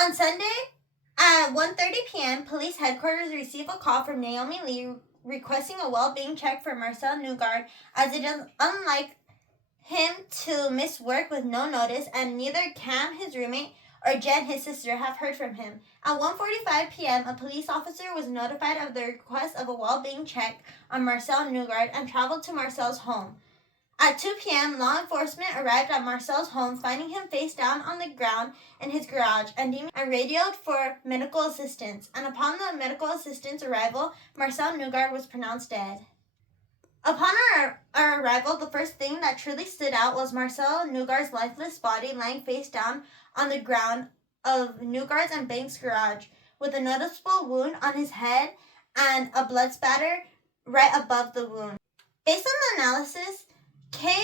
On Sunday at 1:30 p.m., police headquarters received a call from Naomi Lee requesting a well-being check for Marcel Newgard, as it is unlike him to miss work with no notice, and neither Cam, his roommate, or Jen, his sister, have heard from him. At 1:45 p.m., a police officer was notified of the request of a well-being check on Marcel Newgard and traveled to Marcel's home. At 2 p.m., law enforcement arrived at Marcel's home, finding him face down on the ground in his garage, and radioed for medical assistance. And upon the medical assistant's arrival, Marcel Newgard was pronounced dead. Upon our arrival, the first thing that truly stood out was Marcel Newgard's lifeless body lying face down on the ground of Newgard's and Banks' garage, with a noticeable wound on his head and a blood spatter right above the wound. Based on the analysis, Kay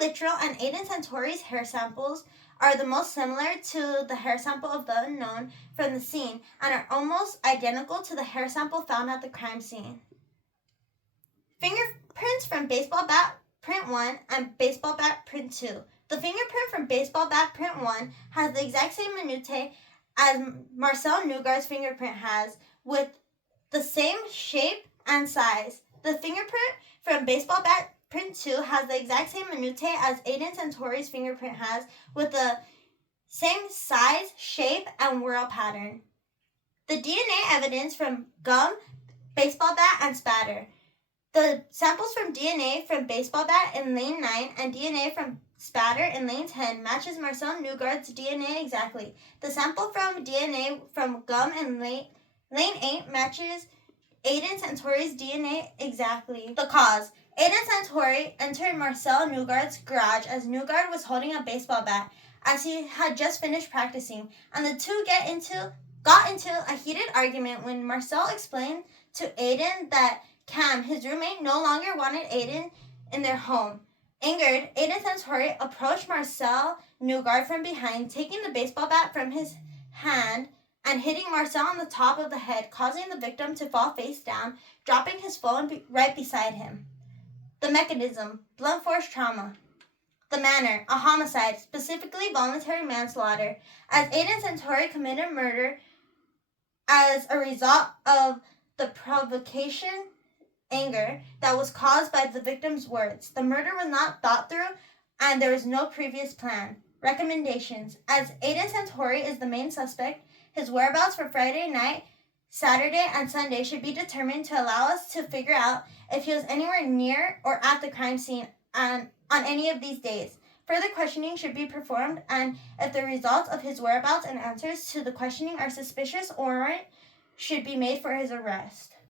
Littrell and Aiden Santori's hair samples are the most similar to the hair sample of the unknown from the scene and are almost identical to the hair sample found at the crime scene. Fingerprints from baseball bat print 1 and baseball bat print 2. The fingerprint from baseball bat print 1 has the exact same minutiae as Marcel Newgard's fingerprint has, with the same shape and size. The fingerprint from baseball bat print 2 has the exact same minutiae as Aiden Santori's fingerprint has, with the same size, shape, and whorl pattern. The DNA evidence from gum, baseball bat, and spatter. The samples from DNA from baseball bat in lane 9 and DNA from spatter in lane 10 matches Marcel Newgard's DNA exactly. The sample from DNA from gum in lane 8 matches Aiden Santori's DNA exactly. The cause. Aiden Santori entered Marcel Newgard's garage as Newgard was holding a baseball bat, as he had just finished practicing, and the two got into a heated argument when Marcel explained to Aiden that Cam, his roommate, no longer wanted Aiden in their home. Angered, Aiden Santori approached Marcel Newgard from behind, taking the baseball bat from his hand and hitting Marcel on the top of the head, causing the victim to fall face down, dropping his phone right beside him. The mechanism: blunt force trauma. The manner: a homicide, specifically voluntary manslaughter, as Aiden Santori committed murder as a result of the provocation anger that was caused by the victim's words. The murder was not thought through, and there was no previous plan. Recommendations: as Aiden Santori is the main suspect, his whereabouts for Friday night, Saturday, and Sunday should be determined to allow us to figure out if he was anywhere near or at the crime scene on any of these days. Further questioning should be performed, and if the results of his whereabouts and answers to the questioning are suspicious, a warrant should be made for his arrest.